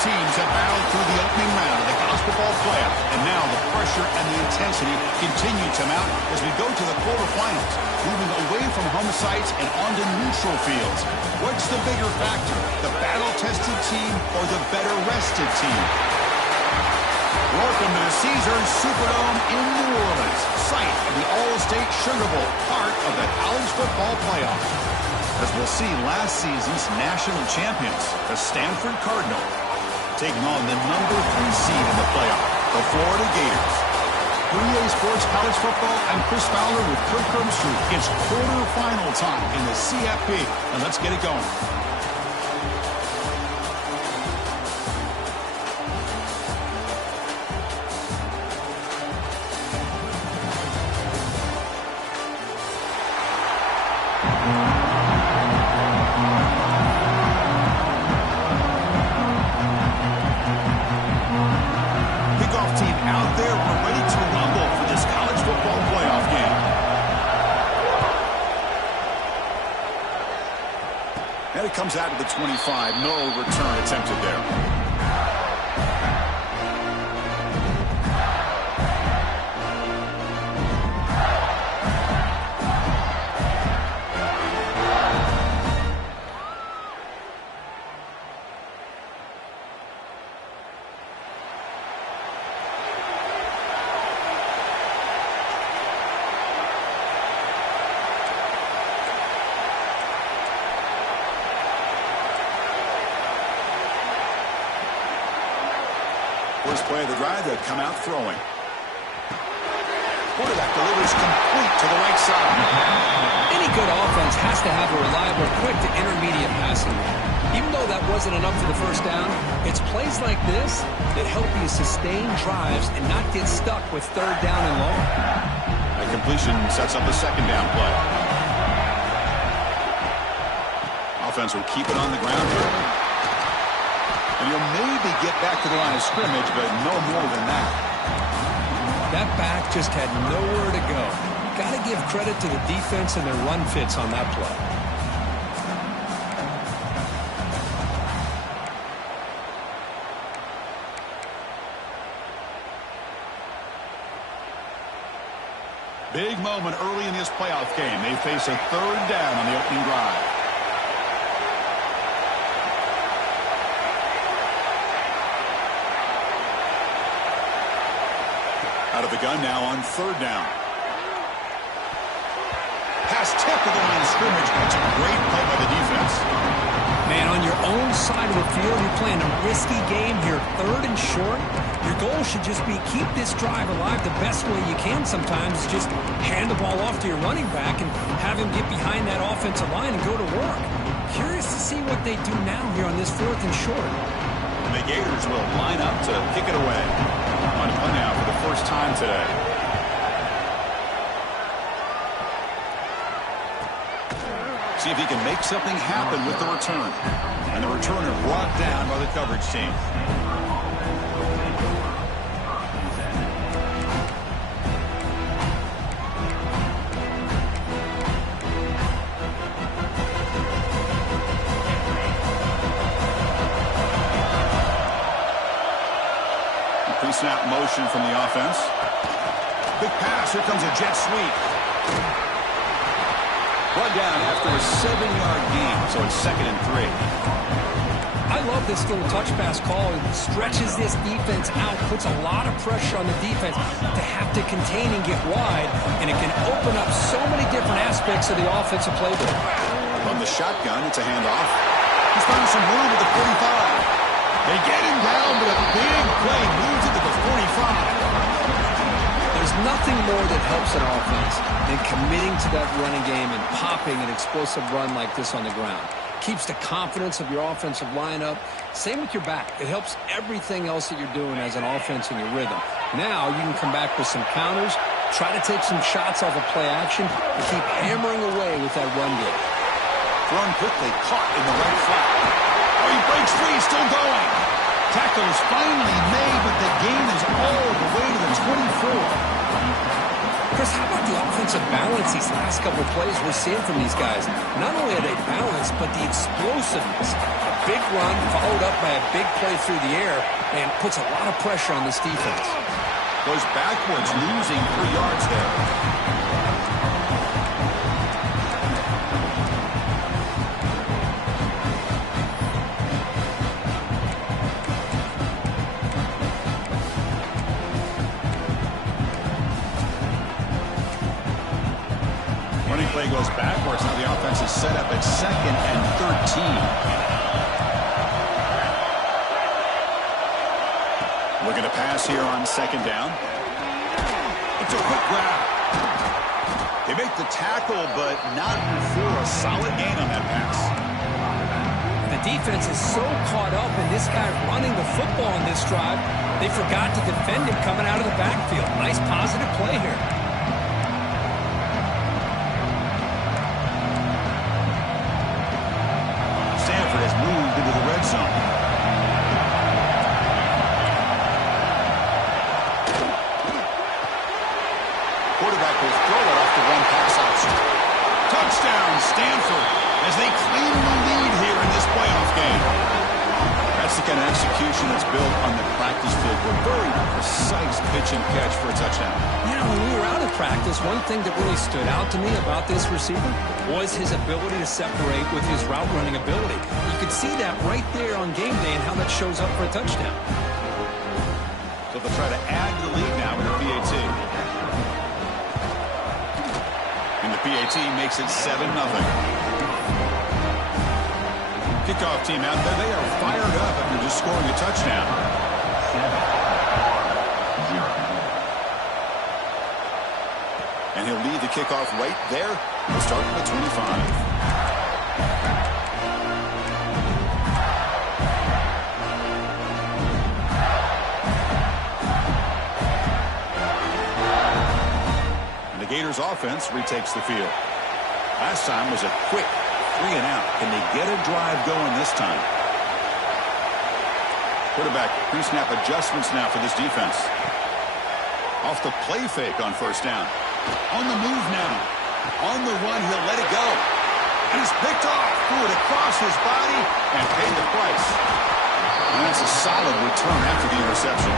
teams have battled through the opening round of the college football playoff, and now the pressure and the intensity continue to mount as we go to the quarterfinals, moving away from home sites and onto neutral fields. What's the bigger factor, the battle-tested team or the better-rested team? Welcome to the Caesars Superdome in New Orleans, site of the All-State Sugar Bowl, part of the college football playoff. As we'll see, last season's national champions, the Stanford Cardinal, taking on the number 3 seed in the playoff, the Florida Gators. For EA Sports College Football, I'm Chris Fowler with Kirk Herbstreit. It's quarterfinal time in the CFP, and let's get it going. And it comes out of the 25. No return attempted there. First play of the drive, they'll come out throwing. Quarterback delivers complete to the right side. Any good offense has to have a reliable, quick to intermediate passing game. Even though that wasn't enough for the first down, it's plays like this that help you sustain drives and not get stuck with third down and long. A completion sets up the second down play. Offense will keep it on the ground here. And you'll maybe get back to the line of scrimmage, but no more than that. That back just had nowhere to go. Got to give credit to the defense and their run fits on that play. Big moment early in this playoff game. They face a third down on the opening drive. Out of the gun now on third down. Pass tipped to the line of scrimmage. That's a great play by the defense. Man, on your own side of the field, you're playing a risky game here. Third and short. Your goal should just be keep this drive alive the best way you can sometimes. Just hand the ball off to your running back and have him get behind that offensive line and go to work. Curious to see what they do now here on this fourth and short. And the Gators will line up to kick it away. On play now for the first time today. See if he can make something happen with the return. And the returner brought down by the coverage team. Pre-snap motion from the offense. Big pass. Here comes a jet sweep. Brought down after a 7-yard gain, so it's 2nd and 3. I love this little touch pass call. It stretches this defense out, puts a lot of pressure on the defense to have to contain and get wide, and it can open up so many different aspects of the offensive playbook. From the shotgun, it's a handoff. He's found some room at the 45. They get him down, but a big play moves it to the 45. There's nothing more that helps an offense than committing to that running game and popping an explosive run like this on the ground. Keeps the confidence of your offensive lineup. Same with your back. It helps everything else that you're doing as an offense in your rhythm. Now you can come back with some counters, try to take some shots off of play action, and keep hammering away with that run game. Thrown quickly, caught in the right flat. Oh, he breaks free, still going. Tackle is finally made, but the gain is all the way to the 24. Chris, how about the offensive balance balance these last couple plays we're seeing from these guys. Not only are they balanced, but the explosiveness. A big run followed up by a big play through the air and puts a lot of pressure on this defense. Goes backwards, losing 3 yards there. Running play goes backwards. Now the offense is set up at 2nd and 13. Looking to pass here on 2nd down. It's a quick grab. They make the tackle, but not for a solid gain on that pass. The defense is so caught up in this guy running the football in this drive, they forgot to defend him coming out of the backfield. Nice positive play here. Stanford has moved into the red zone. Quarterback will throw it off the one pass option. Touchdown, Stanford, as they claim the lead here in this playoff game. That's the kind of execution that's built on the practice field. A very precise pitch and catch for a touchdown. You know, when we were out of practice, one thing that really stood out to me about this receiver was his ability to separate with his route running ability. You could see that right there on game day and how that shows up for a touchdown. So they'll try to add to the lead now with a PAT. And the PAT makes it 7-0. Kickoff team out there. They are fired up after just scoring a touchdown. And he'll lead the kickoff right there. We'll start at the 25. Gators offense retakes the field. Last time was a quick 3-and-out. Can they get a drive going this time? Quarterback pre-snap adjustments now for this defense. Off the play fake on 1st down. On the move now. On the run, he'll let it go. And it's picked off. Threw it across his body and paid the price. And that's a solid return after the interception.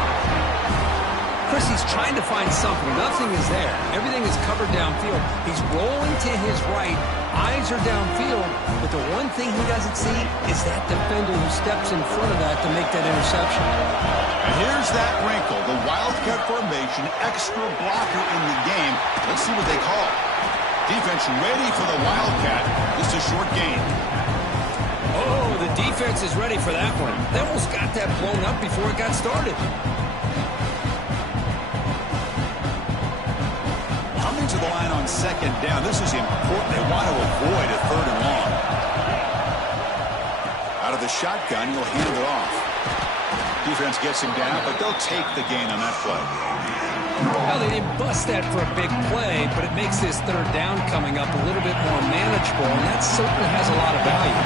Chris, he's trying to find something. Nothing is there. Everything is covered downfield. He's rolling to his right. Eyes are downfield. But the one thing he doesn't see is that defender who steps in front of that to make that interception. And here's that wrinkle. The Wildcat formation, extra blocker in the game. Let's see what they call. Defense ready for the Wildcat. Just a short gain. Oh, the defense is ready for that one. They almost got that blown up before it got started. To the line on 2nd down. This is important. They want to avoid a 3rd and long. Out of the shotgun, he'll hand it off. Defense gets him down, but they'll take the gain on that play. Well, they didn't bust that for a big play, but it makes this 3rd down coming up a little bit more manageable, and that certainly has a lot of value.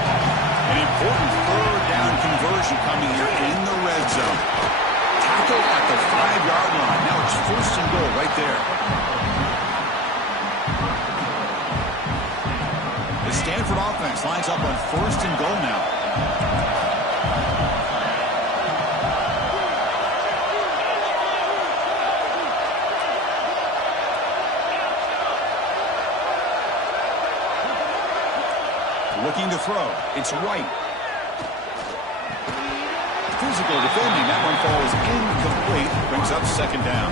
An important 3rd down conversion coming here in the red zone. Tackle at the 5-yard line. Now it's 1st and goal right there. The Stanford offense lines up on 1st and goal now. Looking to throw. It's White. Physical defending. That one falls incomplete. Brings up 2nd down.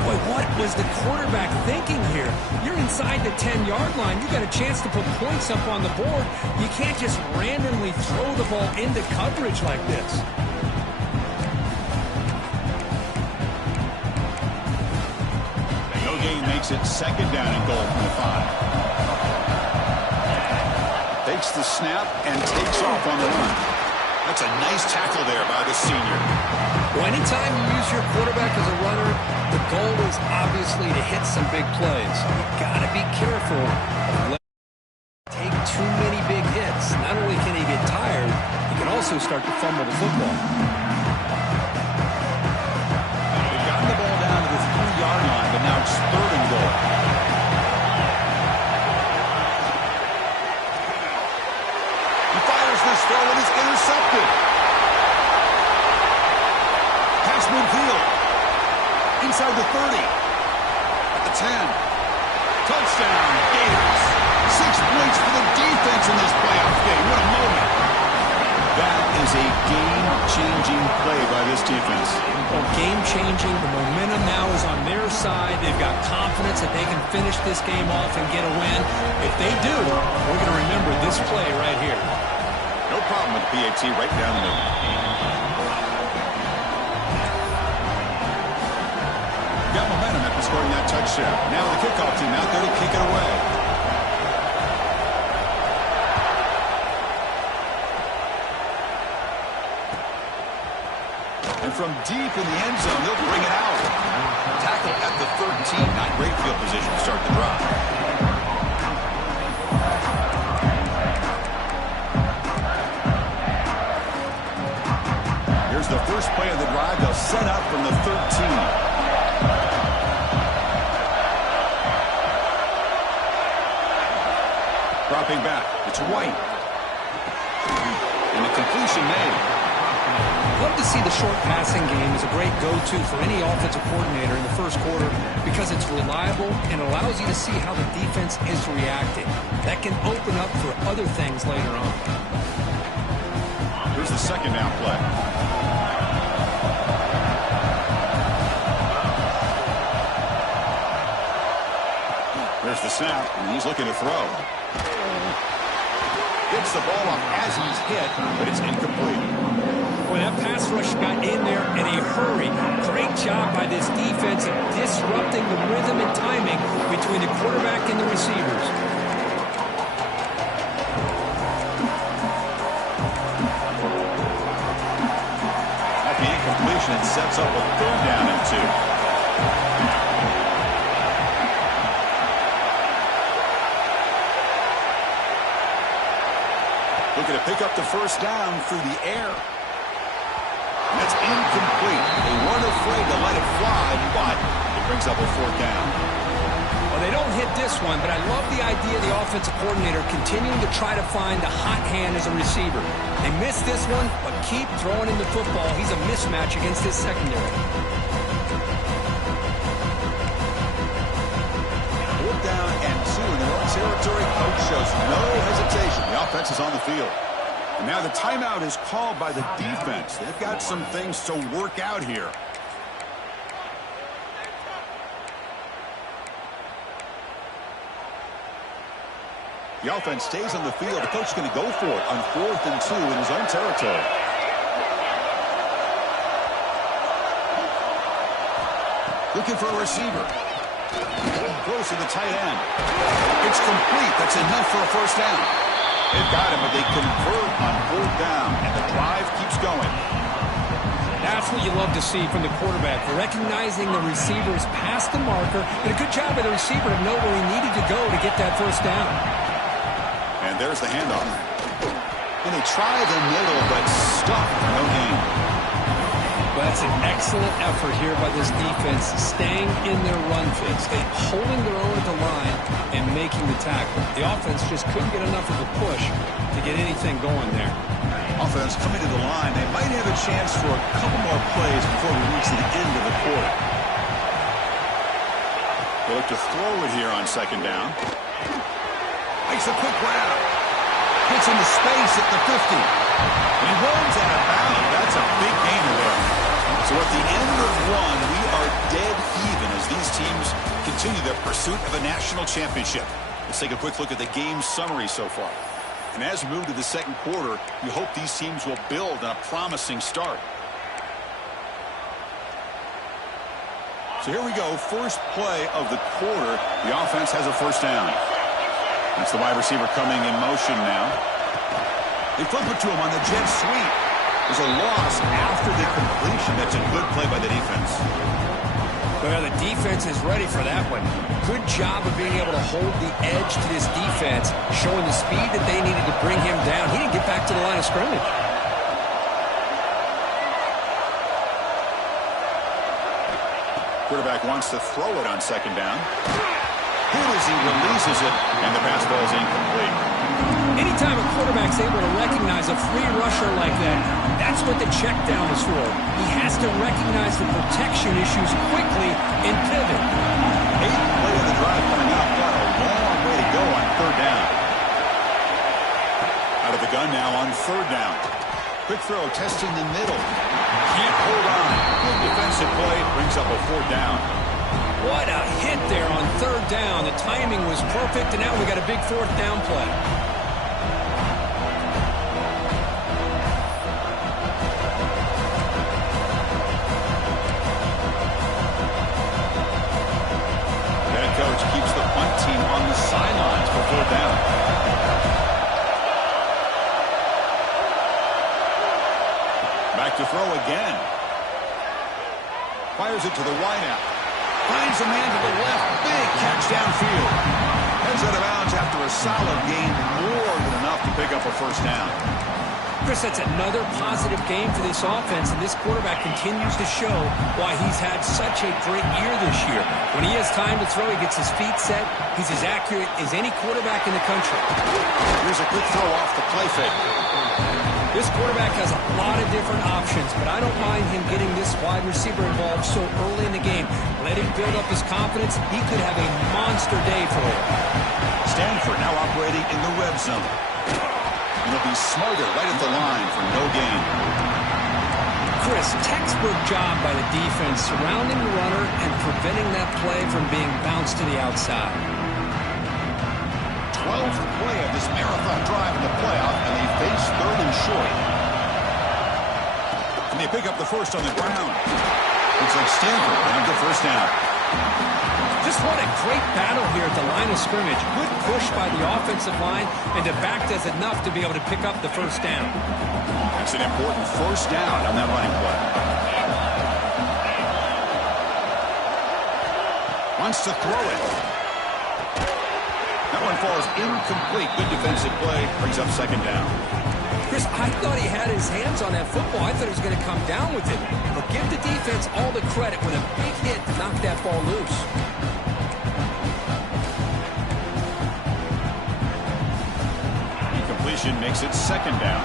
Boy, what was the quarterback thinking here? You're inside the 10-yard line. You got a chance to put points up on the board. You can't just randomly throw the ball into coverage like this. No gain makes it 2nd down and goal from the 5. Takes the snap and takes off on the run. That's a nice tackle there by the senior. Well, anytime you use your quarterback as a runner, the goal is obviously to hit some big plays. You've got to be careful of letting him take too many big hits. Not only can he get tired, he can also start to fumble the football. They've gotten the ball down to the 3-yard line, but now it's 3rd and goal. inside the 30. At the 10. Touchdown, Gators. 6 points for the defense in this playoff game. What a moment. That is a game-changing play by this defense. Well, game-changing. The momentum now is on their side. They've got confidence that they can finish this game off and get a win. If they do, we're going to remember this play right here. No problem with the PAT right down the middle. Got momentum after scoring that touchdown. Now the kickoff team out there to kick it away. And from deep in the end zone, they'll bring it out. Tackle at the 13. Not great field position to start the drive. Here's the first play of the drive. They'll set up from the 13. Dropping back. It's White. And the completion made. Love to see the short passing game as a great go-to for any offensive coordinator in the first quarter because it's reliable and allows you to see how the defense is reacting. That can open up for other things later on. Here's the second down play. There's the snap, and he's looking to throw. Gets the ball off as he's hit, but it's incomplete. Boy, that pass rush got in there in a hurry. Great job by this defense of disrupting the rhythm and timing between the quarterback and the receivers. At the incompletion, it sets up a 3rd down and 2. Looking to pick up the first down through the air. That's incomplete. They weren't afraid to let it fly, but it brings up a 4th down. Well, they don't hit this one, but I love the idea of the offensive coordinator continuing to try to find the hot hand as a receiver. They missed this one, but keep throwing him the football. He's a mismatch against his secondary. 4th down and 2 in their own territory. Coach shows no hesitation. The offense is on the field. And now the timeout is called by the defense. They've got some things to work out here. The offense stays on the field. The coach is going to go for it on 4th and 2 in his own territory. Looking for a receiver. Throws to the tight end. It's complete. That's enough for a first down. They've got him, but they convert on 4th down, and the drive keeps going. That's what you love to see from the quarterback. Recognizing the receivers past the marker, and a good job by the receiver to know where he needed to go to get that first down. And there's the handoff. And they try the middle, but stuck. No gain. Well, that's an excellent effort here by this defense, staying in their run fits, holding their own at the line and making the tackle. The offense just couldn't get enough of a push to get anything going there. Offense coming to the line. They might have a chance for a couple more plays before we reach the end of the quarter. They look to throw it here on 2nd down. Makes a quick grab. Hits into space at the 50. And he runs out of bounds. That's a big gainer there. So at the end of 1, we are dead even as these teams continue their pursuit of a national championship. Let's take a quick look at the game summary so far. And as we move to the 2nd quarter, we hope these teams will build on a promising start. So here we go. First play of the quarter. The offense has a first down. That's the wide receiver coming in motion now. They flip it to him on the jet sweep. There's a loss after the completion. That's a good play by the defense. Well, the defense is ready for that one. Good job of being able to hold the edge to this defense, showing the speed that they needed to bring him down. He didn't get back to the line of scrimmage. Quarterback wants to throw it on 2nd down. Here as he releases it, and the pass ball is incomplete. Anytime a quarterback's able to recognize a free rusher like that, that's what the check down is for. He has to recognize the protection issues quickly third down. Quick throw, testing the middle. Can't hold on. Good defensive play, brings up a fourth down. What a hit there on third down. The timing was perfect, and now we got a big fourth down play. Head coach keeps the punt team on the sidelines for fourth down. Back to throw again. Fires it to the wideout. Finds a man to the left. Big catch downfield. Heads out of bounds after a solid gain. More than enough to pick up a first down. Chris, that's another positive game for this offense, and this quarterback continues to show why he's had such a great year this year. When he has time to throw, he gets his feet set. He's as accurate as any quarterback in the country. Here's a quick throw off the play fake. This quarterback has a lot of different options, but I don't mind him getting this wide receiver involved so early in the game. Let him build up his confidence. He could have a monster day for him. Stanford now operating in the red zone. And he'll be smothered right at the line for no gain. Chris, textbook job by the defense surrounding the runner and preventing that play from being bounced to the outside. 12th play of this marathon drive in the playoff, and they face third and short. And they pick up the first on the ground. Looks like Stanford will have the first down. Just what a great battle here at the line of scrimmage. Good push by the offensive line, and the back does enough to be able to pick up the first down. That's an important first down on that running play. Wants to throw it. That one falls incomplete. Good defensive play. Brings up second down. Chris, I thought he had his hands on that football. I thought he was going to come down with it. But give the defense all the credit with a big hit to knock that ball loose. Incompletion makes it second down.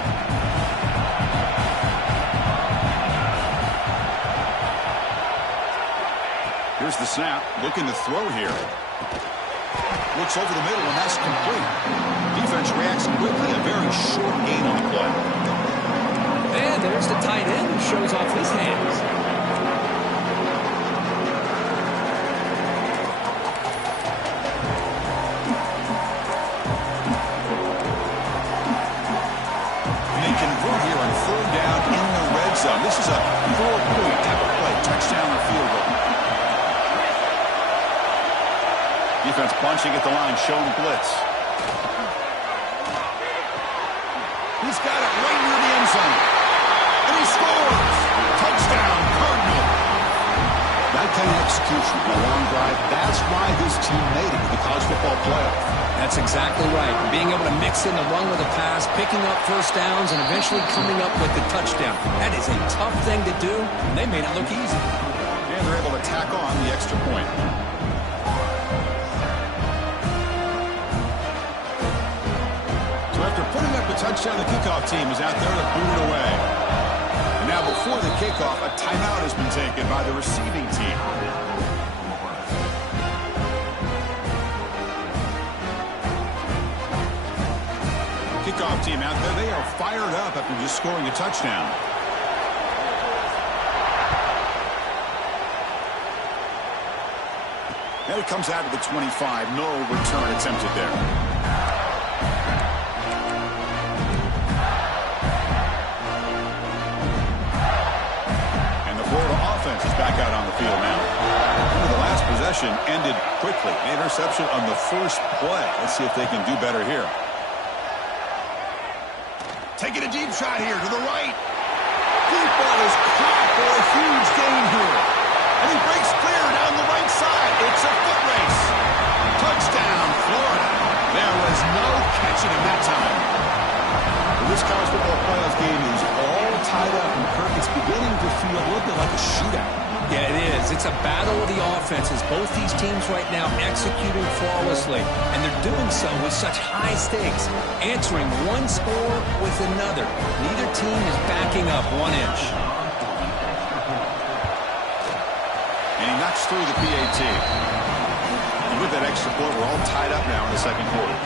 Here's the snap. Looking to throw here. Looks over the middle, and that's complete. Defense reacts quickly. A very short gain on the play. And there's the tight end who shows off his hands. And they convert here on third down in the red zone. This is a 4-point type of play. Touchdown or field goal. Defense punching at the line, showing blitz. He's got it right near the end zone. And he scores! Touchdown, Cardinal! That kind of execution on a long drive, that's why this team made it to the college football playoff. That's exactly right. Being able to mix in the run with a pass, picking up first downs, and eventually coming up with the touchdown. That is a tough thing to do, and they made it look easy. And they're able to tack on the extra point. Putting up a touchdown, the kickoff team is out there to boot it away. And now before the kickoff, a timeout has been taken by the receiving team. Kickoff team out there, they are fired up after just scoring a touchdown. And it comes out to the 25. No return attempted there. Is back out on the field now. The last possession ended quickly. An interception on the first play. Let's see if they can do better here. Taking a deep shot here to the right. Deep ball is caught for a huge gain here. And he breaks clear down the right side. It's a foot race. Touchdown, Florida. There was no catching him that time. This college football playoff game is all tied up, and Kirk, it's beginning to feel a little bit like a shootout. Yeah, it is. It's a battle of the offenses. Both these teams right now executing flawlessly, and they're doing so with such high stakes, answering one score with another. Neither team is backing up 1 inch. And he knocks through the PAT. And with that extra point, we're all tied up now in the second quarter.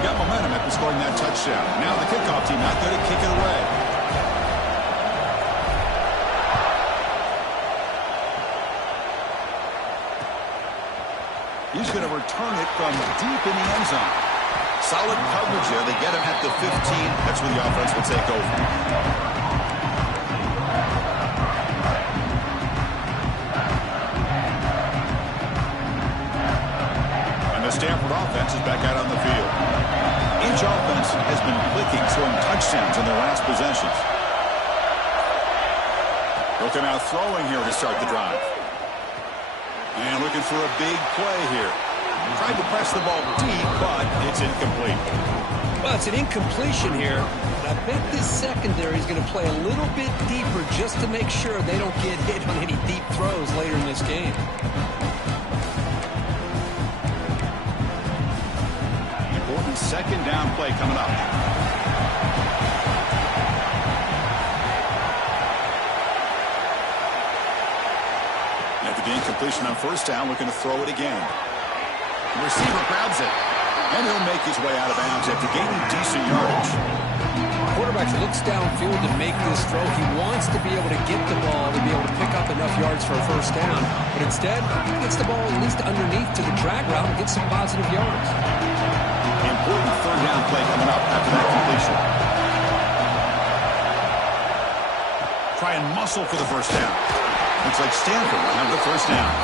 Got momentum after scoring that touchdown. Now the kickoff team out there to kick it away. He's going to return it from deep in the end zone. Solid coverage there. They get him at the 15. That's where the offense will take over. And the Stanford offense is back out on the field. Each offense has been clicking, scoring touchdowns in their last possessions. Looking out throwing here to start the drive. And looking for a big play here. Tried to press the ball deep, but it's incomplete. Well, it's an incompletion here. But I bet this secondary is going to play a little bit deeper just to make sure they don't get hit on any deep throws later in this game. Important second down play coming up. After the incompletion on first down, looking to throw it again. The receiver grabs it, and he'll make his way out of bounds after gaining decent yardage. Quarterback looks downfield to make this throw. He wants to be able to get the ball to be able to pick up enough yards for a first down. But instead, he gets the ball at least underneath to the drag route and gets some positive yards. Important third down play coming up after that completion. Try and muscle for the first down. Looks like Stanford will have the first down.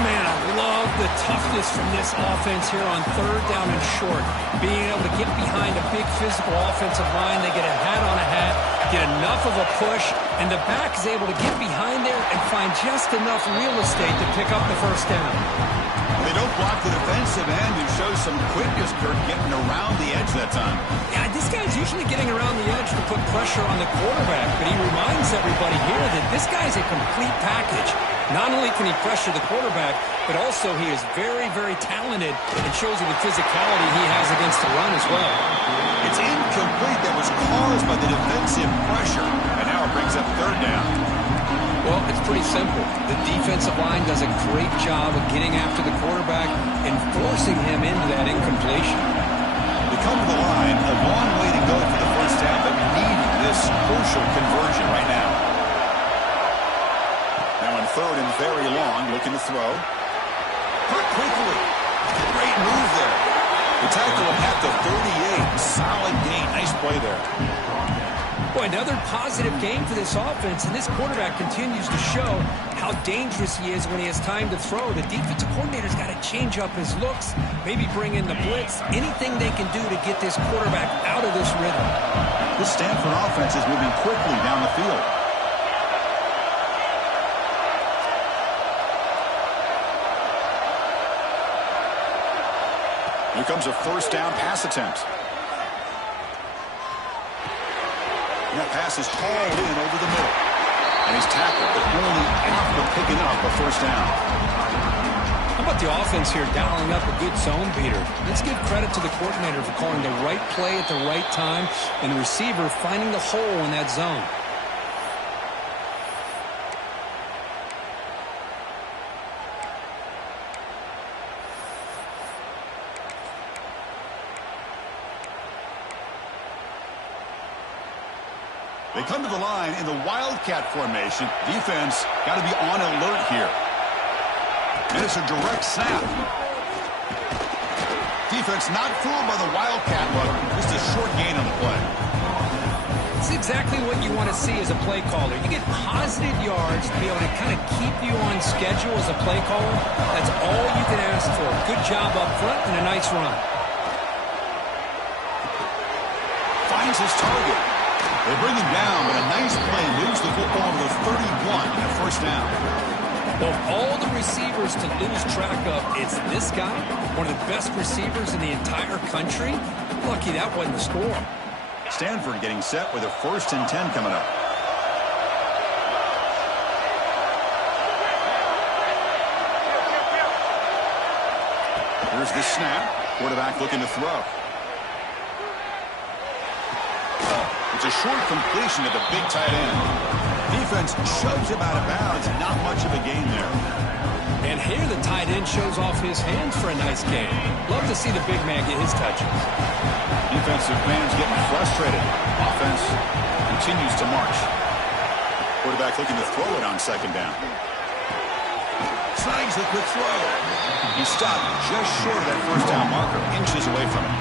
Man, I love the toughness from this offense here on third down and short. Being able to get behind a big physical offensive line. They get a hat on a hat, get enough of a push, and the back is able to get behind there and find just enough real estate to pick up the first down. They don't block the defensive end, who shows some quickness, Kurt, getting around the edge that time. Yeah, this guy's usually getting around the edge to put pressure on the quarterback, but he reminds everybody here that this guy's a complete package. Not only can he pressure the quarterback, but also he is very, very talented and shows you the physicality he has against the run as well. It's incomplete. That was caused by the defensive pressure, and now it brings up third down. Well, it's pretty simple. The defensive line does a great job of getting after the quarterback and forcing him into that incompletion. They come to the line, a long way to go for the first down, but we need this crucial conversion right now. Now in third and very long, looking to throw. Hurt quickly. Great move there. The tackle at the 38. Solid gain. Nice play there. Boy, another positive game for this offense, and this quarterback continues to show how dangerous he is when he has time to throw. The defensive coordinator's got to change up his looks, maybe bring in the blitz, anything they can do to get this quarterback out of this rhythm. This Stanford offense is moving quickly down the field. Here comes a first down pass attempt. And that pass is hauled in over the middle. And he's tackled, but only after picking up a first down. How about the offense here dialing up a good zone beater? Let's give credit to the coordinator for calling the right play at the right time and the receiver finding the hole in that zone. They come to the line in the Wildcat formation. Defense got to be on alert here. And it's a direct snap. Defense not fooled by the Wildcat look. Just a short gain on the play. It's exactly what you want to see as a play caller. You get positive yards to be able to kind of keep you on schedule as a play caller. That's all you can ask for. Good job up front and a nice run. Finds his target. They bring him down, but a nice play moves the football to the 31 and a first down. Well, all the receivers to lose track of, it's this guy, one of the best receivers in the entire country. Lucky that wasn't the score. Stanford getting set with a 1st and 10 coming up. Here's the snap. Quarterback looking to throw. It's a short completion to the big tight end. Defense shoves him out of bounds. Not much of a gain there. And here the tight end and shows off his hands for a nice game. Love to see the big man get his touches. Defensive fans getting frustrated. Offense continues to march. Quarterback looking to throw it on second down. Snags the quick throw. He stopped just short of that first down marker, inches away from it.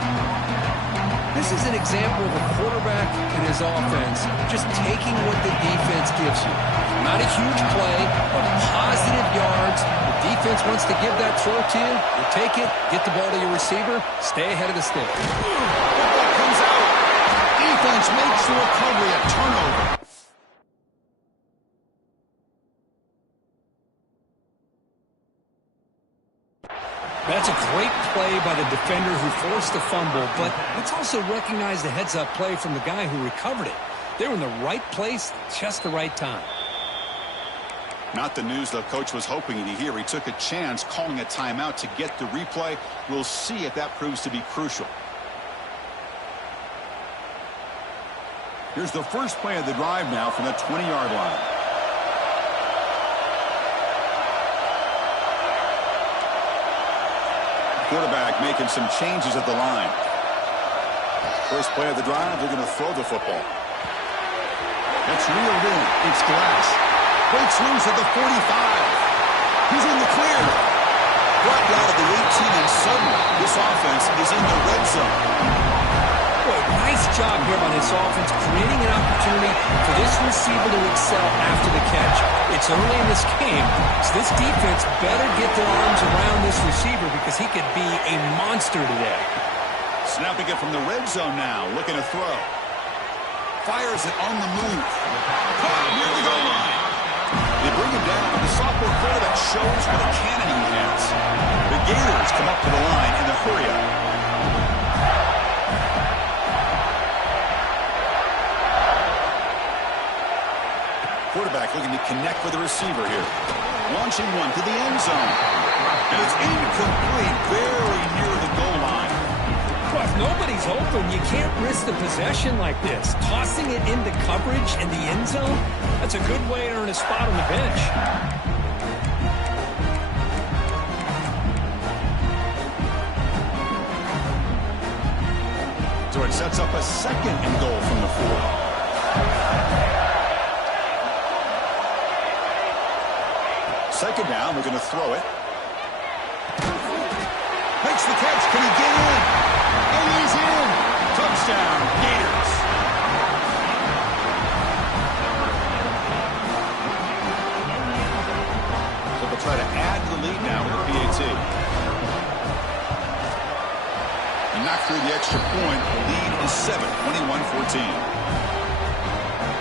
This is an example of a quarterback and his offense just taking what the defense gives you. Not a huge play, but positive yards. The defense wants to give that throw to you. You take it, get the ball to your receiver, stay ahead of the stick. Football comes out. Defense makes the recovery a turnover. That's a great play by the defender who forced the fumble, but let's also recognize the heads-up play from the guy who recovered it. They were in the right place, just the right time. Not the news the coach was hoping to hear. He took a chance calling a timeout to get the replay. We'll see if that proves to be crucial. Here's the first play of the drive now from the 20-yard line. Quarterback making some changes at the line. First play of the drive, they're going to throw the football. That's reeled in. It's Glass. Breaks loose at the 45. He's in the clear. Dropped out of the 18, and suddenly this offense is in the red zone. Boy, nice job here by this offense, creating an opportunity for this receiver to excel after the catch. It's early in this game, so this defense better get their arms around this receiver because he could be a monster today. Snapping it from the red zone now, looking to throw. Fires it on the move. Caught near the goal line. They bring him down, but the sophomore quarterback shows what a cannon he has. The Gators come up to the line in the hurry-up. Quarterback looking to connect with the receiver here. Launching one to the end zone. And it's incomplete, very near the goal line. Well, if nobody's open, you can't risk the possession like this. Tossing it into coverage in the end zone, that's a good way to earn a spot on the bench. So it sets up a second and goal from the 4. Second down, we're going to throw it. Makes the catch. Can he get in? And he's in. Touchdown, Gators. So they'll try to add to the lead now with a PAT. And knock through the extra point. The lead is 7, 21-14.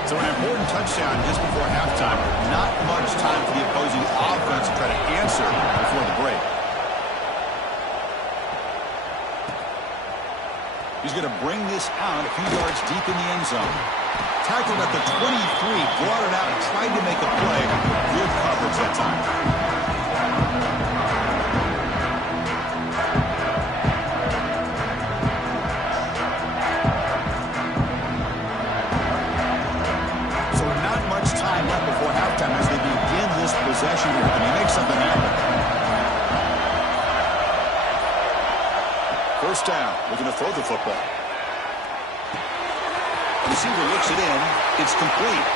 So an important touchdown just before halftime. Not much time for the opposing offense to try to answer before the break. He's going to bring this out a few yards deep in the end zone. Tackled at the 23, brought it out and tried to make a play. Good coverage that time. Left before halftime as they begin this possession here. Can he make something happen? First down. Looking to throw the football. The receiver looks it in. It's complete.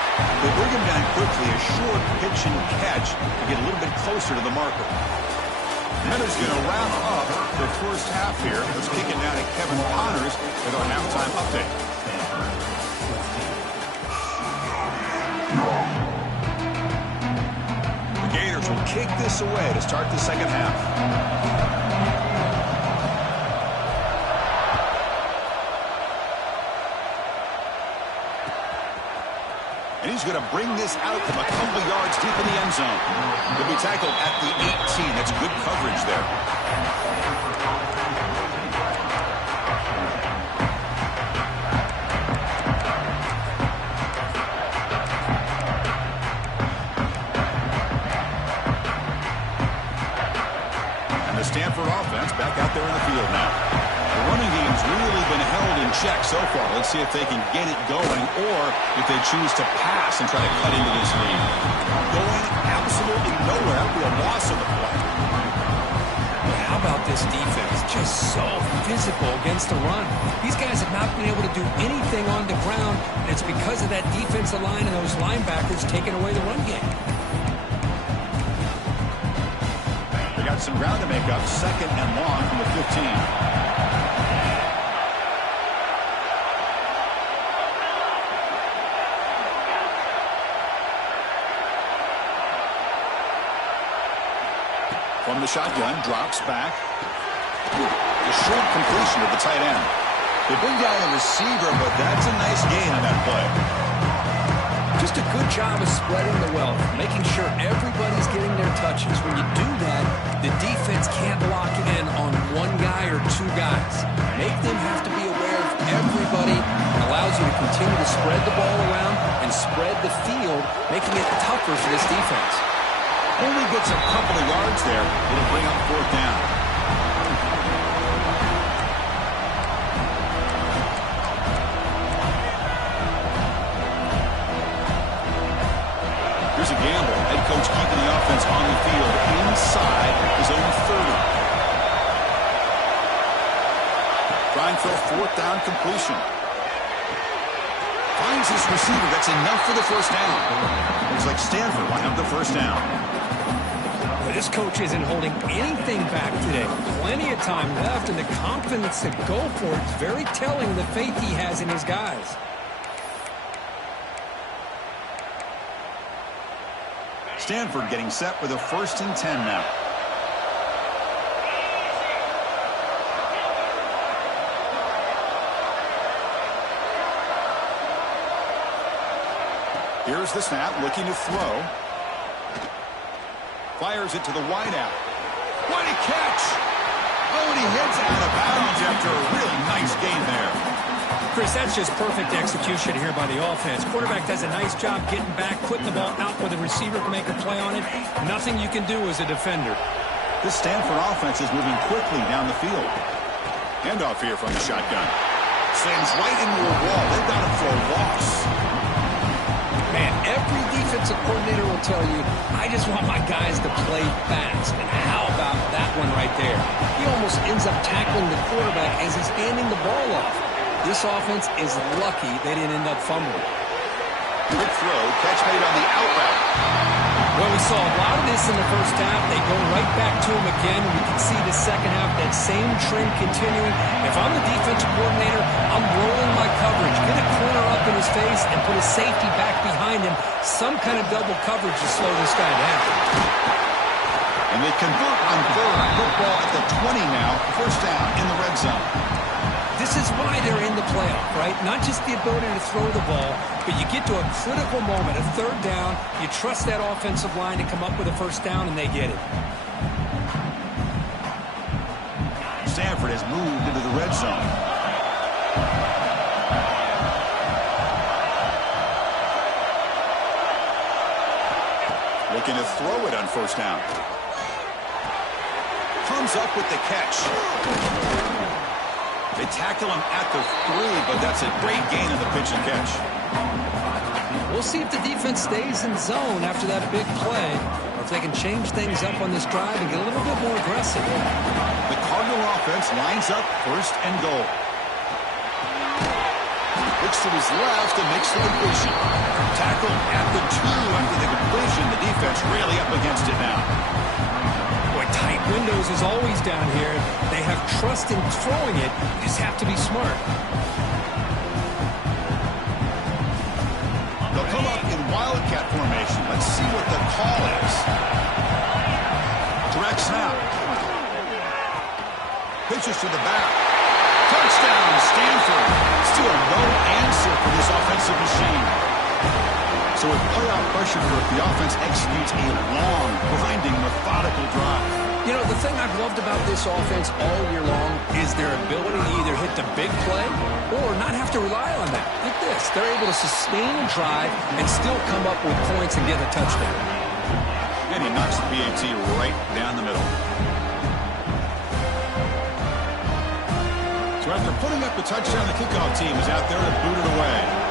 They bring him down quickly. A short pitch and catch to get a little bit closer to the marker. That is going to wrap up the first half here. Let's kick it down to Kevin Connors with our halftime update. Will kick this away to start the second half. And he's going to bring this out from a couple yards deep in the end zone. He'll be tackled at the 18. That's good coverage there. Stanford offense back out there in the field now. The running game's really been held in check so far. Let's see if they can get it going or if they choose to pass and try to cut into this lead. Going absolutely nowhere. That'll be a loss of the play. about this defense. Just so physical against the run. These guys have not been able to do anything on the ground, and it's because of that defensive line and those linebackers taking away the run game. They got some ground to make up. 2nd and long from the 15. From the shotgun, drops back. A short completion to the tight end. They bring down the receiver, but that's a nice gain on that play. Just a good job of spreading the wealth, making sure everybody's getting their touches. When you do that, the defense can't lock it in on one guy or two guys. Make them have to be aware of everybody. It allows you to continue to spread the ball around and spread the field, making it tougher for this defense. Only gets a couple of yards there. It'll bring up 4th down. Here's a gamble. Head coach keeping the offense on the field inside his own 30. Trying for a 4th down completion. Finds his receiver. That's enough for the 1st down. Looks like Stanford will have the 1st down. This coach isn't holding anything back today. Plenty of time left, and the confidence to go for it is very telling the faith he has in his guys. Stanford getting set with a 1st and 10 now. Here's the snap, looking to throw. Fires it to the wideout. What a catch! Oh, and he heads out of bounds after a really nice game there. Chris, that's just perfect execution here by the offense. Quarterback does a nice job getting back, putting the ball out where the receiver can make a play on it. Nothing you can do as a defender. This Stanford offense is moving quickly down the field. Handoff here from the shotgun. Sends right into a wall. They've got him for a loss. Man, every defensive coordinator will tell you, I just want my guys to play fast. And how about that one right there? He almost ends up tackling the quarterback as he's handing the ball off. This offense is lucky they didn't end up fumbling. Good throw, catch made on the out route. Well, we saw a lot of this in the first half. They go right back to him again. We can see the second half, that same trend continuing. If I'm the defensive coordinator, I'm rolling my coverage. Get a corner up in his face and put a safety back behind him. Some kind of double coverage to slow this guy down. And they convert on 3rd. Football at the 20 now. 1st down in the red zone. This is why they're in the playoff, right? Not just the ability to throw the ball, but you get to a critical moment, a 3rd down. You trust that offensive line to come up with a 1st down, and they get it. Stanford has moved into the red zone. Looking to throw it on 1st down. Comes up with the catch. They tackle him at the 3, but that's a great gain in the pitch and catch. We'll see if the defense stays in zone after that big play, or if they can change things up on this drive and get a little bit more aggressive. The Cardinal offense lines up 1st and goal. Looks to his left and makes the completion. Tackle at the 2 after the completion. The defense really up against it now. Boy, tight windows is always down here. They have trust in throwing it. You just have to be smart. They'll come up in wildcat formation. Let's see what the call is. Direct snap. Pitches to the back. Touchdown, Stanford. Still no answer for this offensive machine. So with playoff pressure for it, the offense executes a long, grinding, methodical drive. You know, the thing I've loved about this offense all year long is their ability to either hit the big play or not have to rely on that. Like this, they're able to sustain a drive and still come up with points and get a touchdown. And he knocks the PAT right down the middle. So after putting up the touchdown, the kickoff team is out there to boot it away.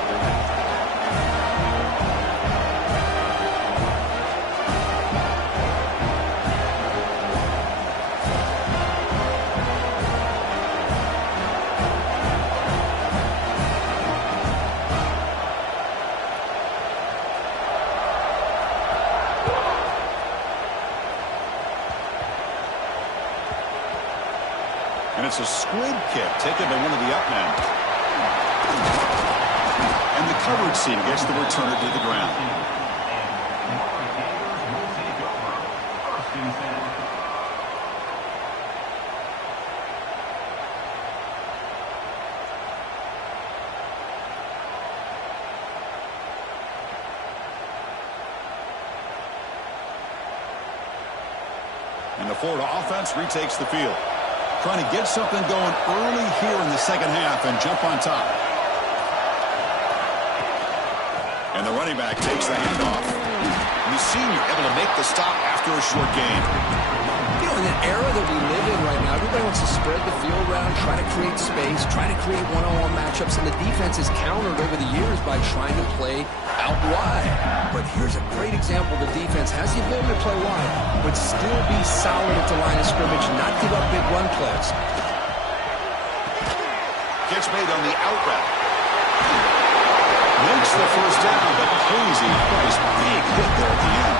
And it's a squib kick taken by one of the up men. And the coverage team gets the returner to the ground. And the Florida offense retakes the field. Trying to get something going early here in the second half and jump on top. And the running back takes the handoff. And the senior able to make the stop after a short gain. You know, in an era that we live in right now, everybody wants to spread the field around, try to create space, try to create one-on-one matchups, and the defense is countered over the years by trying to play out wide. But here's a great example. The defense has the ability to play wide, but still be solid at the line of scrimmage, not give up big run plays. Catch made on the out route. Makes the first down, but crazy price. Big hit there at the end.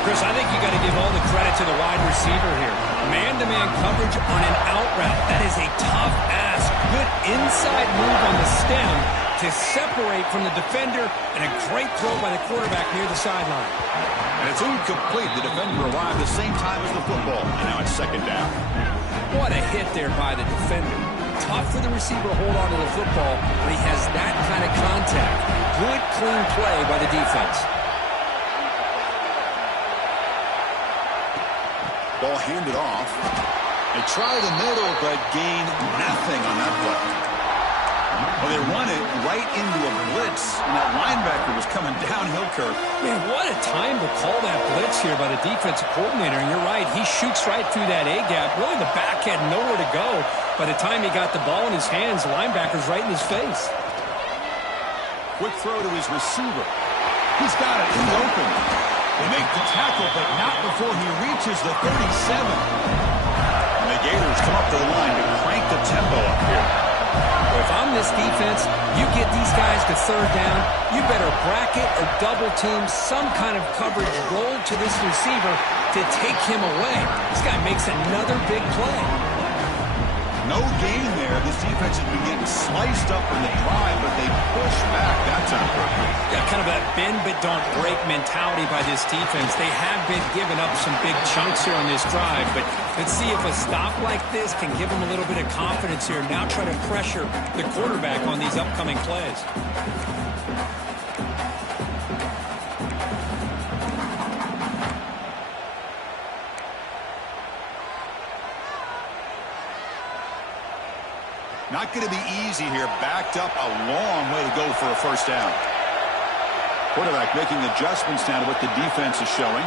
Chris, I think you got to give all the credit to the wide receiver here. Man-to-man coverage on an out route. That is a tough ask. Good inside move on the stem to separate from the defender, and a great throw by the quarterback near the sideline. And it's incomplete. The defender arrived the same time as the football, and now it's second down. What a hit there by the defender. Tough for the receiver to hold on to the football, but he has that kind of contact. Good, clean play by the defense. Ball handed off. They try the middle, but gain nothing on that play. Well, they run it right into a blitz, and that linebacker was coming downhill curve. Man, what a time to call that blitz here by the defensive coordinator. And you're right, he shoots right through that A-gap. Really, the back had nowhere to go. By the time he got the ball in his hands, the linebacker's right in his face. Quick throw to his receiver. He's got it in the open. They make the tackle, but not before he reaches the 37. And the Gators come up to the line to crank the tempo up here. Well, if I'm this defense, you get these guys to third down, you better bracket or double team some kind of coverage roll to this receiver to take him away. This guy makes another big play. No gain there. This defense has been getting sliced up in the drive, but they push back that time. Yeah, kind of a bend but don't break mentality by this defense. They have been giving up some big chunks here on this drive, but let's see if a stop like this can give them a little bit of confidence here. Now try to pressure the quarterback on these upcoming plays. Not going to be easy here. Backed up a long way to go for a first down. Quarterback making adjustments now to what the defense is showing.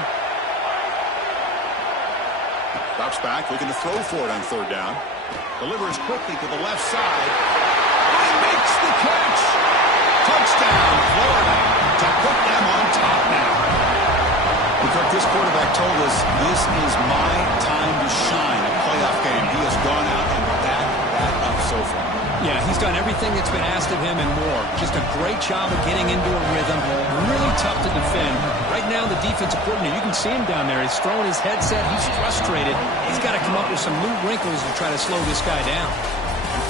Drops back, looking to throw for it on third down. Delivers quickly to the left side. He makes the catch. Touchdown, Florida, to put them on top now. Because this quarterback told us this is my time to shine. A playoff game. He has gone out and backed that up so far. Yeah, he's done everything that's been asked of him and more. Just a great job of getting into a rhythm. Really tough to defend. Right now, the defensive coordinator, you can see him down there. He's throwing his headset. He's frustrated. He's got to come up with some new wrinkles to try to slow this guy down.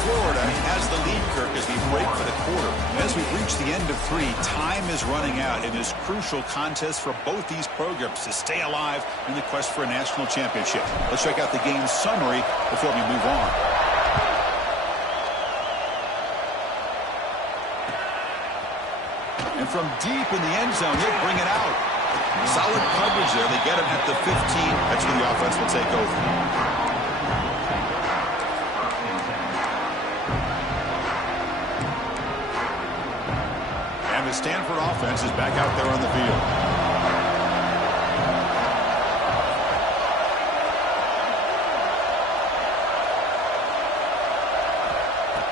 Florida has the lead, Kirk, as we break for the quarter. As we reach the end of 3, time is running out in this crucial contest for both these programs to stay alive in the quest for a national championship. Let's check out the game summary before we move on. And from deep in the end zone, he'll bring it out. Solid coverage there. They get him at the 15. That's where the offense will take over. And the Stanford offense is back out there on the field.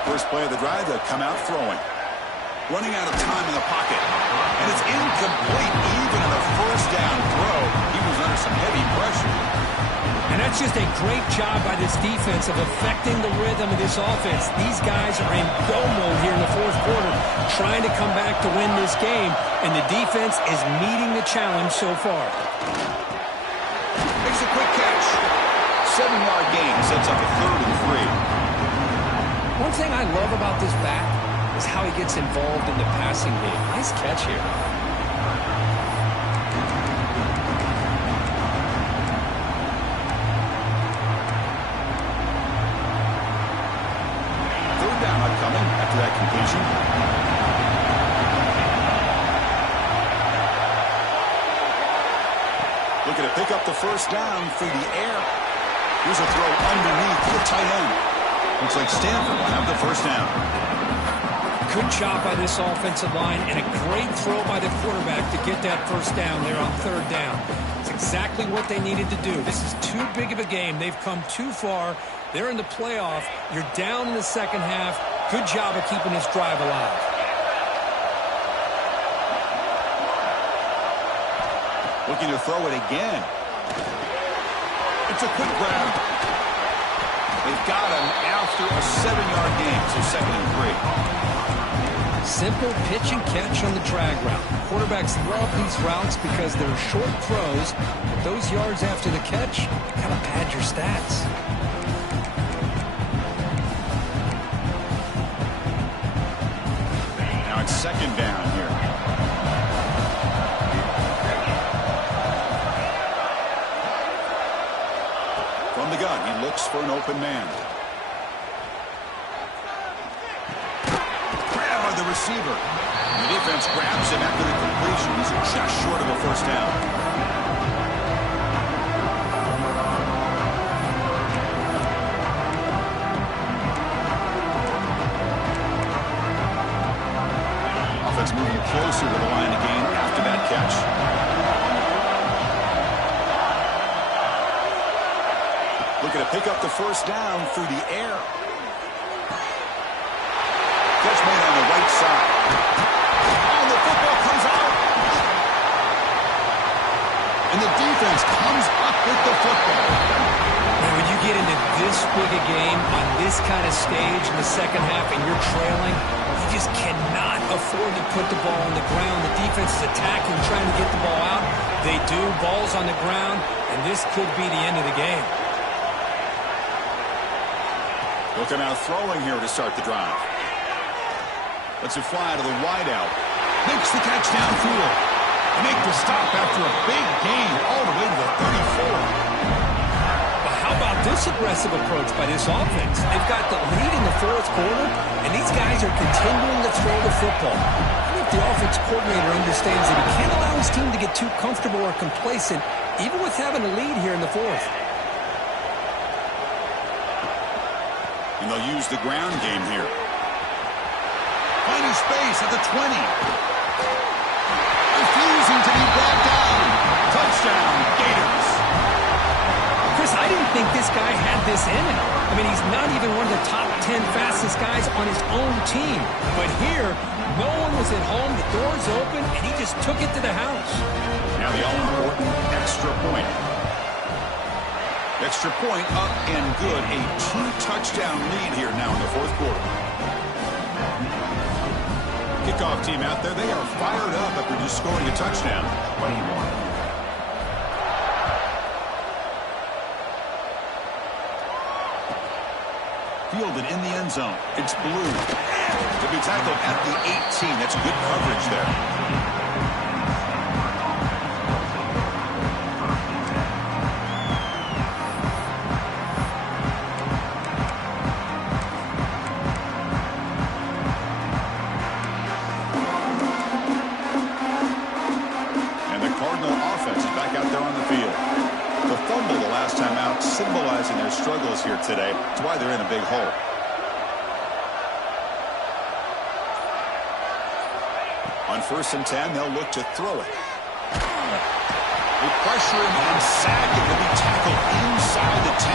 First play of the drive, they'll come out throwing. Running out of time in the pocket. And it's incomplete even on a first down throw. He was under some heavy pressure. And that's just a great job by this defense of affecting the rhythm of this offense. These guys are in go mode here in the fourth quarter, trying to come back to win this game, and the defense is meeting the challenge so far. Makes a quick catch. 7-yard gain sets up a 3rd and 3. One thing I love about this back is how he gets involved in the passing game. Nice catch here. Third down upcoming after that completion. Looking to pick up the first down through the air. Here's a throw underneath to the tight end. Looks like Stanford will have the first down. Good job by this offensive line and a great throw by the quarterback to get that first down there on 3rd down. It's exactly what they needed to do. This is too big of a game. They've come too far. They're in the playoff. You're down in the second half. Good job of keeping this drive alive. Looking to throw it again. It's a quick grab. They've got him after a 7-yard gain, so 2nd and 3. Simple pitch and catch on the drag route. Quarterbacks love these routes because they're short throws, but those yards after the catch kind of pad your stats. Now it's 2nd down here. From the gun, he looks for an open man. Grab by the receiver. The defense grabs him after the completion. He's just short of a first down. Offense moving closer to the line again after that catch. Looking to pick up the first down through the air. Catch made on the right side. Oh, the football comes out. And the defense comes up with the football. And when you get into this big a game on this kind of stage in the second half and you're trailing, you just cannot afford to put the ball on the ground. The defense is attacking, trying to get the ball out. They do. Ball's on the ground, and this could be the end of the game. Looking out throwing here to start the drive. Lets it fly to the wideout. Makes the catch downfield. They make the stop after a big gain all the way to the 34. But how about this aggressive approach by this offense? They've got the lead in the 4th quarter, and these guys are continuing to throw the football. I think the offense coordinator understands that he can't allow his team to get too comfortable or complacent, even with having a lead here in the 4th. And they'll use the ground game here. Finding space at the 20. Refusing to be brought down. Touchdown, Gators. Chris, I didn't think this guy had this in him. I mean, he's not even one of the top 10 fastest guys on his own team. But here, no one was at home. The door's open, and he just took it to the house. Now the all-important extra point. Extra point up and good. A 2-touchdown lead here now in the 4th quarter. Kickoff team out there, they are fired up after just scoring a touchdown. 21. Fielded in the end zone. It's blue. To be tackled at the 18. That's good coverage there. Symbolizing their struggles here today. That's why they're in a big hole. On 1st and 10, they'll look to throw it. They pressure him and sack it to be tackled inside the 10.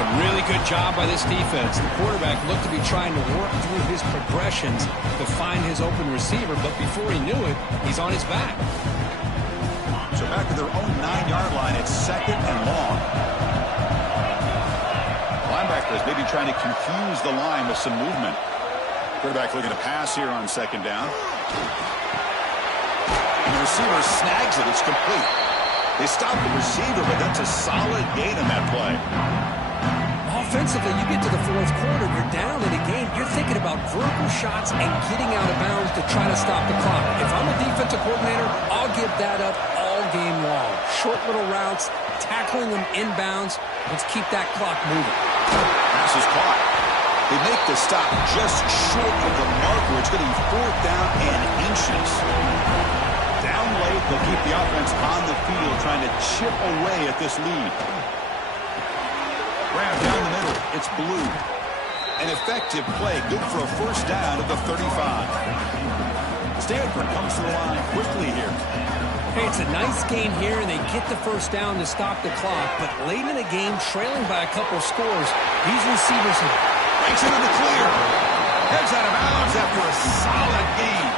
A really good job by this defense. The quarterback looked to be trying to work through his progressions to find his open receiver, but before he knew it, he's on his back. So back to their own 9-yard line, it's 2nd and long. Linebackers maybe trying to confuse the line with some movement. Quarterback looking to pass here on 2nd down. And the receiver snags it. It's complete. They stopped the receiver, but that's a solid gain in that play. Offensively, you get to the fourth quarter, you're down in a game. You're thinking about vertical shots and getting out of bounds to try to stop the clock. If I'm a defensive coordinator, I'll give that up all game long. Short little routes, tackling them inbounds. Let's keep that clock moving. Pass is caught. They make the stop just short of the marker. It's going to be fourth down and inches. Down late, they'll keep the offense on the field trying to chip away at this lead. Grab down the middle. It's Blue. An effective play. Good for a first down at the 35. Stanford comes to the line quickly here. Hey, it's a nice game here, and they get the first down to stop the clock. But late in the game, trailing by a couple of scores, these receivers have... Breaks into the clear. Heads out of bounds after a solid gain.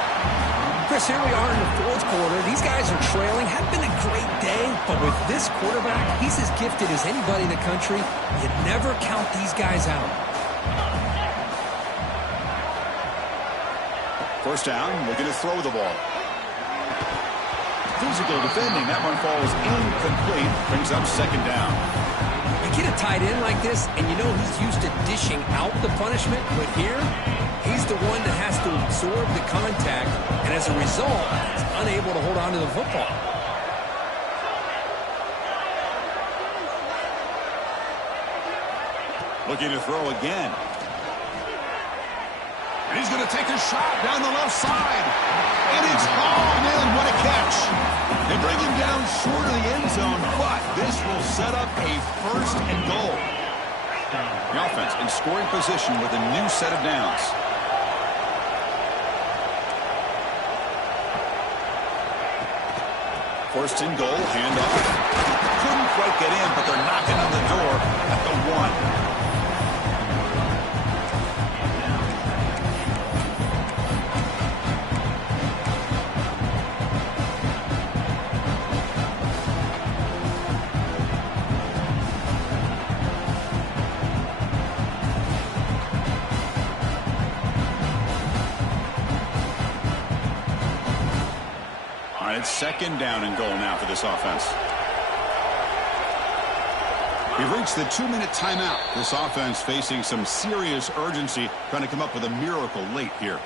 Chris, here we are in the fourth quarter. These guys are trailing. Had been a great day, but with this quarterback, he's as gifted as anybody in the country. You never count these guys out. First down, looking to throw the ball. Physical defending. That one falls incomplete. Brings up second down. You get a tight end like this, and you know he's used to dishing out the punishment, but here, he's the one that has to absorb the contact, and as a result, he's unable to hold on to the football. Looking to throw again. And he's going to take a shot down the left side. And it's hauled in. What a catch. They bring him down short of the end zone, but this will set up a first and goal. The offense in scoring position with a new set of downs. First and goal, handoff. Couldn't quite get in, but they're knocking on the door at the 1. It's second down and goal now for this offense. We've reached the 2-minute timeout. This offense facing some serious urgency, trying to come up with a miracle late here.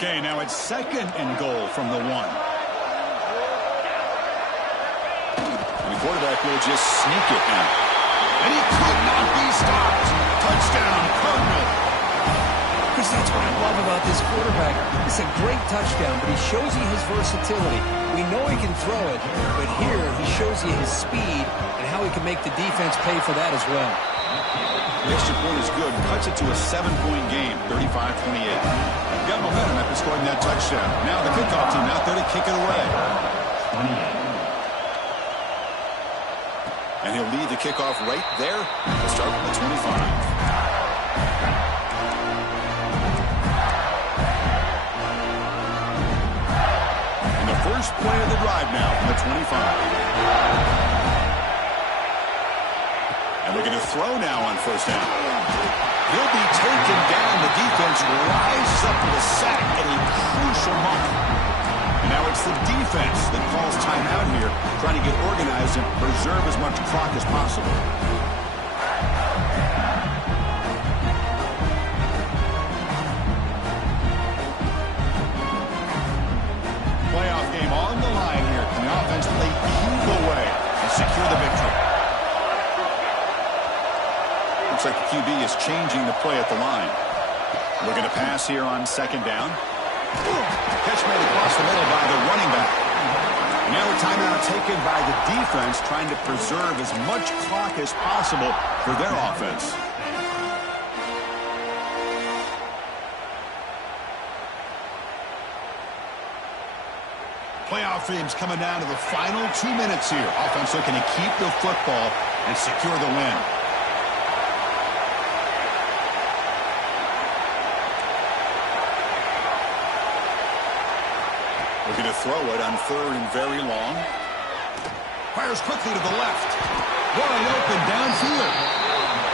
Okay, now it's second and goal from the 1. And the quarterback will just sneak it now. And he could not be stopped. Touchdown, Cardinal. Chris, that's what I love about this quarterback. It's a great touchdown, but he shows you his versatility. We know he can throw it, but here he shows you his speed and how he can make the defense pay for that as well. The extra point is good. Cuts it to a 7-point game, 35-28. Got momentum after scoring that touchdown. Now the kickoff team out there to kick it away. And he'll lead the kickoff right there. We'll start with the 25. And the first play of the drive now from the 25. And we're going to throw now on first down. He'll be taken down. The defense rises up with a sack at a crucial moment. And now it's the defense that calls timeout here, trying to get organized and preserve as much clock as possible. Playoff game on the line here. Can the offense play keep away and secure the victory? Looks like the QB is changing the play at the line. Looking to pass here on second down. Catch made across the middle by the running back. Now a timeout taken by the defense, trying to preserve as much clock as possible for their offense. Playoff games coming down to the final 2 minutes here. Offense looking to keep the football and secure the win. Looking to throw it on 3rd and very long. Fires quickly to the left. Wide open downfield.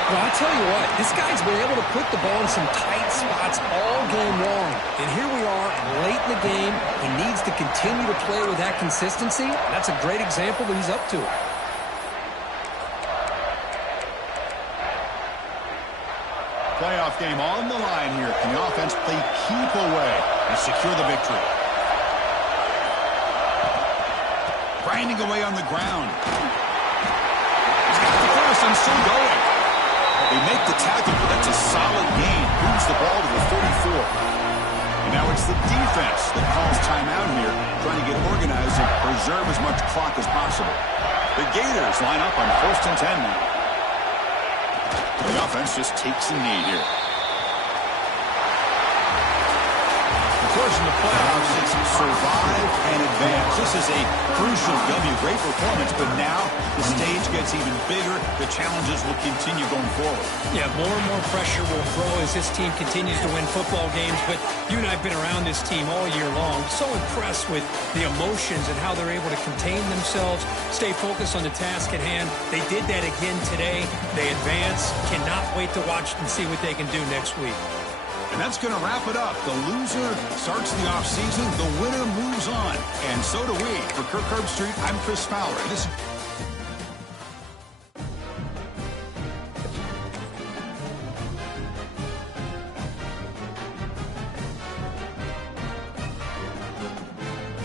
Well, I tell you what, this guy's been able to put the ball in some tight spots all game long. And here we are late in the game. He needs to continue to play with that consistency. That's a great example that he's up to it. Playoff game on the line here. Can the offense play keep away and secure the victory? Grinding away on the ground. He's got the cross and still going. They make the tackle, but that's a solid gain. Moves the ball to the 34. And now it's the defense that calls timeout here, trying to get organized and preserve as much clock as possible. The Gators line up on 1st and 10 now. The offense just takes a knee here. Of course, in the playoffs, it's survive and advance. This is a crucial W. Great performance, but now the stage gets even bigger. The challenges will continue going forward. Yeah, more and more pressure will grow as this team continues to win football games. But you and I have been around this team all year long. So impressed with the emotions and how they're able to contain themselves, stay focused on the task at hand. They did that again today. They advance. Cannot wait to watch and see what they can do next week. And that's going to wrap it up. The loser starts the offseason. The winner moves on. And so do we. For Kirk Herbstreit, I'm Chris Fowler. This